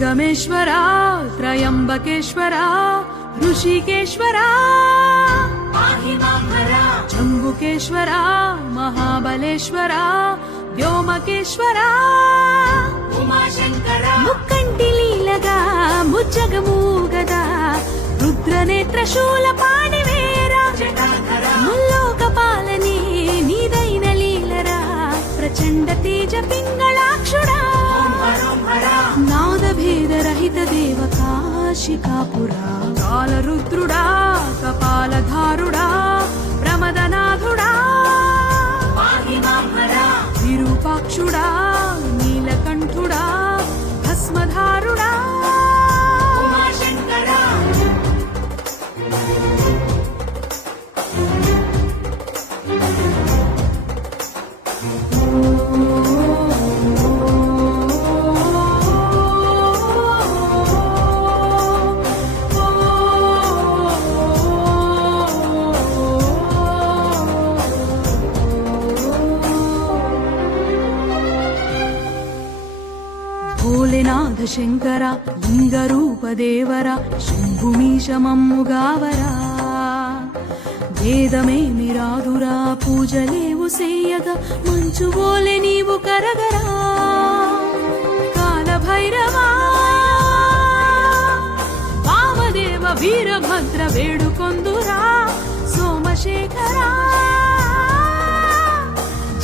ಸಂಗಮೇಶ್ವರ ತ್ರಯಂಬಕೇಶ್ವರ ಋಷಿಕೇಶ್ವರ ಜಂಬುಕೇಶ್ವರ ಮಹಾಬಲೇಶ್ವರ ವ್ಯೋಮಕೇಶ್ವರ ಉಮಾಶಂಕರ ಮುಕ್ಕಂಟಿ ಲೀಲಗ ಮುಜ್ಜಗಮೂಗದ ರುದ್ರನೇತ್ರ ಶೂಲಪಾಣಿವೇರ ಮುಲ್ಲೋಕ ಪಾಲನೆ ನೀದೈನ ಲೀಲರ ಪ್ರಚಂಡ ತೇಜ ಪಿಂಗಳಾಕ್ಷುಡ ನಾದ ಭೇದ ರಹಿತ ದೇವ ಕಾಶಿಕಾಪುರ ಕಾಲರುದ್ರುಡಾ ಕಪಾಲಧಾರುಡಾ ಪ್ರಮದನಾಥುಡಾ విరూపాక్షుడా నీలకంఠుడా భస్మధారుడా ఉమాశంకర భోలేనాథ శంకర లింగరూప దేవర శంభుమీశ మమ్ముగావర వేదమే మిరాదురా పూజలేవు సేయగా మంచుబోలే నీవు కరగరా కాలభైరవా వామదేవ వీరభద్ర వేడుకొందురా సోమశేఖరా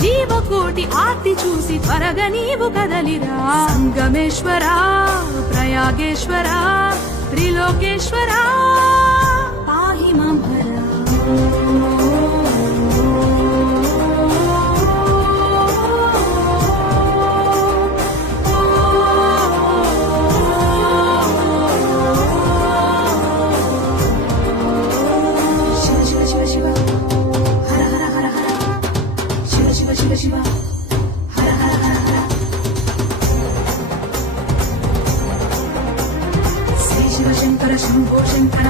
జీవకోటి ఆర్తి చూసి త్వరగా నీవు కదలిరా సంగమేశ్వర ప్రయాగేశ్వర త్రిలోకేశ్వర పాహి మాం హర శివ శివ శివ శివ హర హర హర హర శివ శివ శివ శివ హర హర హర హర శ్రీ శివ శంకర శంభో శంకర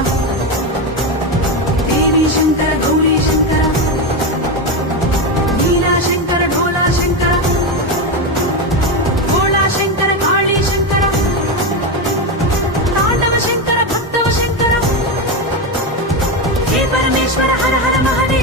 దేవి శంకర గౌరీ శంకర నీలా శంకర ఢోలా శంకర భోళా శంకర కాళీ శంకర తాండవ శంకర భక్తవ శంకర హే పరమేశ్వర హర హర మహదేవ